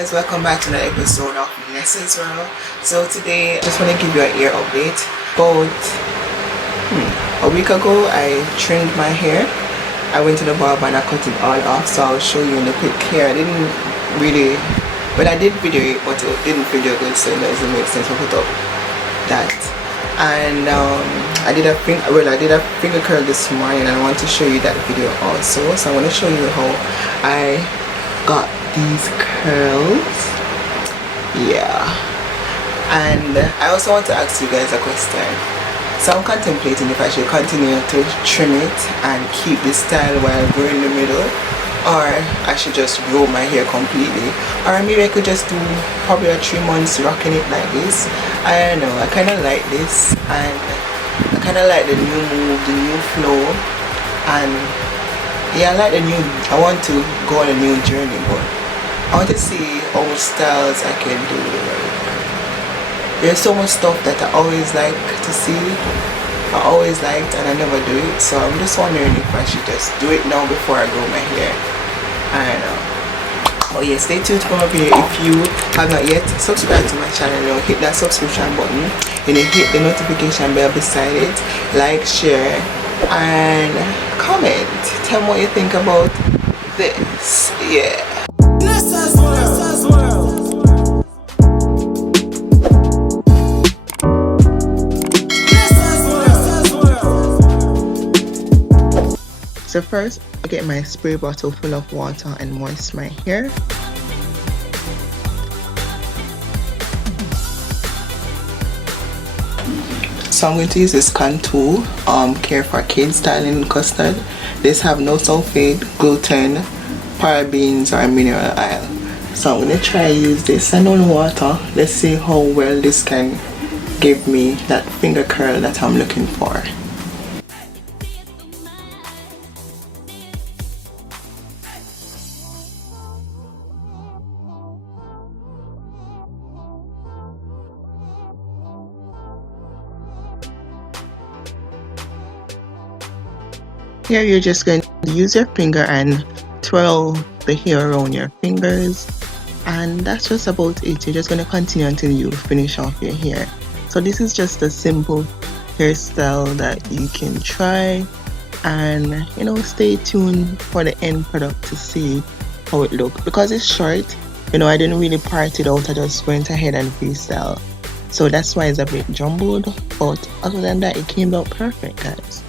guys, welcome back to another episode of Nessa's World. So today I just want to give you an ear update. About a week ago I trimmed my hair. I went to the barber and I cut it all off, so I'll show you in the quick hair. I didn't really, well, I did video it, but it didn't video good, so it doesn't make sense to put up that. And I did a finger curl this morning, and I want to show you that video also. So I want to show you how I got these curls. Yeah. And I also want to ask you guys a question. So I'm contemplating if I should continue to trim it and keep this style while growing the middle, or I should just grow my hair completely, or maybe I could just do probably 3 months rocking it like this. I don't know, I kind of like this, and I kind of like the new move, the new flow, and yeah, I like I want to go on a new journey, but I want to see how much styles I can do. There's so much stuff that I always like to see, I always liked, and I never do it. So I'm just wondering if I should just do it now before I grow my hair. I don't know. Oh yeah, stay tuned for my video. If you have not yet subscribed to my channel, you know, hit that subscription button and then hit the notification bell beside it. Like, share, and comment. Tell me what you think about this. Yeah. So first, I get my spray bottle full of water and moist my hair. So I'm going to use this Canon Care for Kids Styling Custard. This have no sulfate, gluten, parabens, or mineral oil. So I'm going to try use this and on water. Let's see how well this can give me that finger curl that I'm looking for. Here you're just going to use your finger and twirl the hair around your fingers, and that's just about it. You're just going to continue until you finish off your hair. So this is just a simple hairstyle that you can try, and you know, stay tuned for the end product to see how it looks. Because it's short, you know, I didn't really part it out, I just went ahead and freestyle, so that's why it's a bit jumbled, but other than that it came out perfect, guys.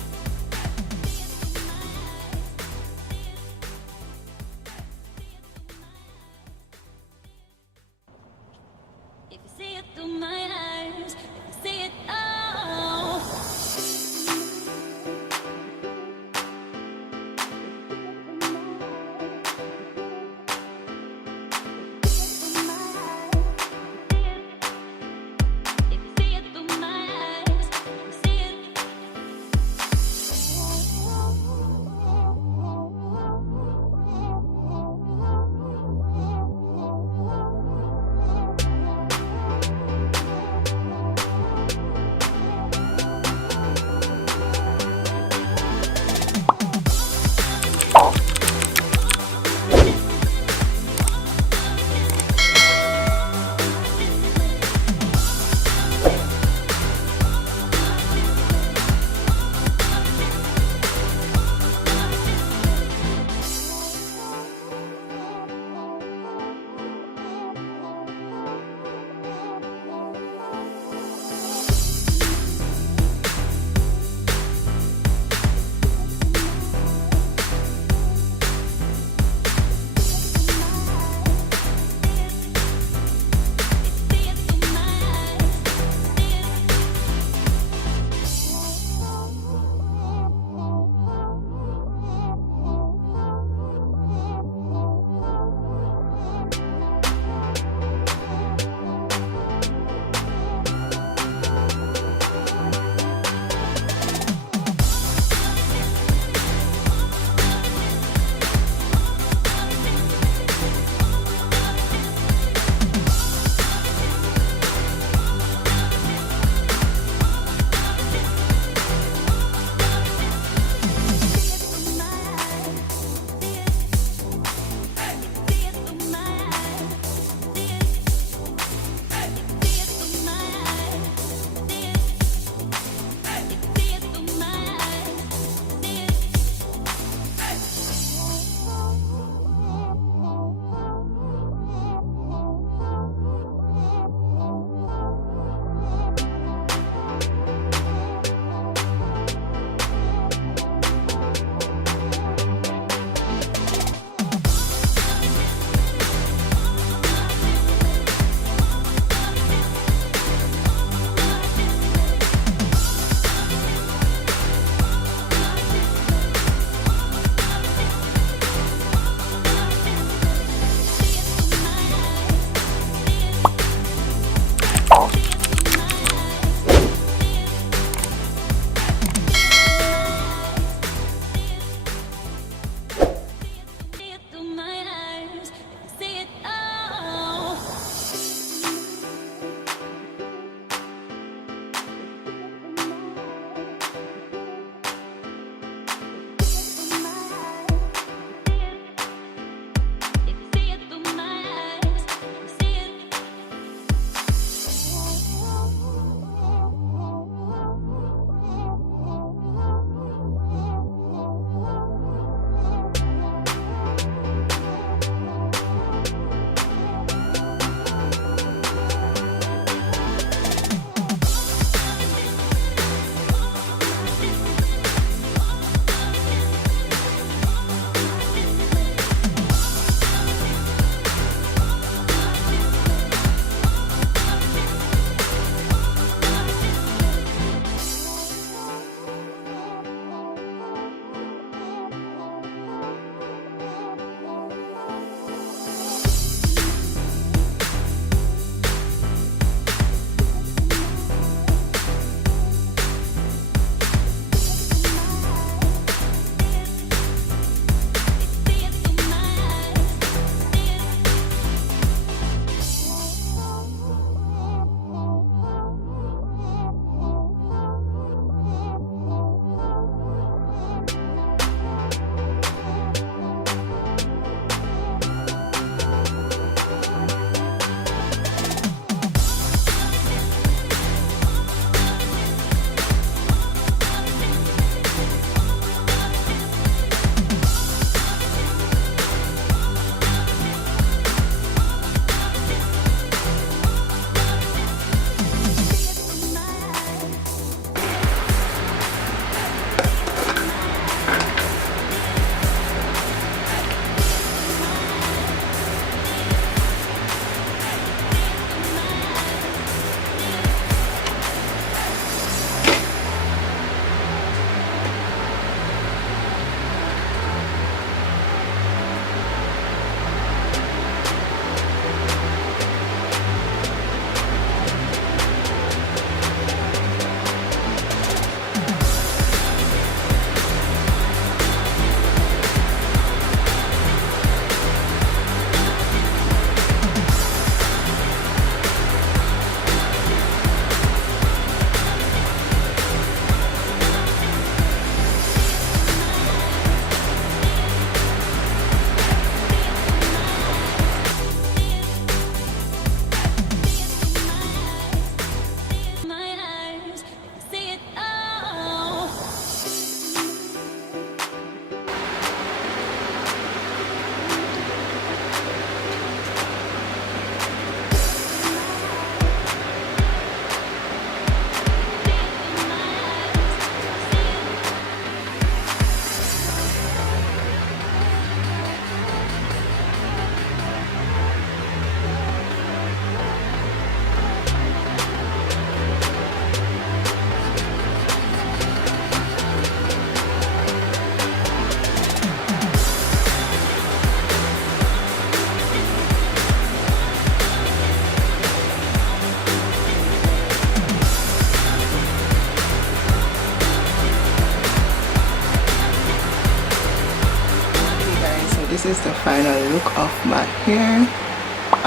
is the final look of my hair.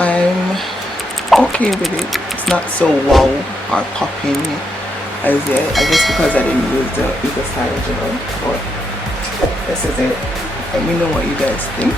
I'm okay with it. It's not so wow or popping as yet. I guess because I didn't use the Eco Style gel, but this is it. Let me know what you guys think.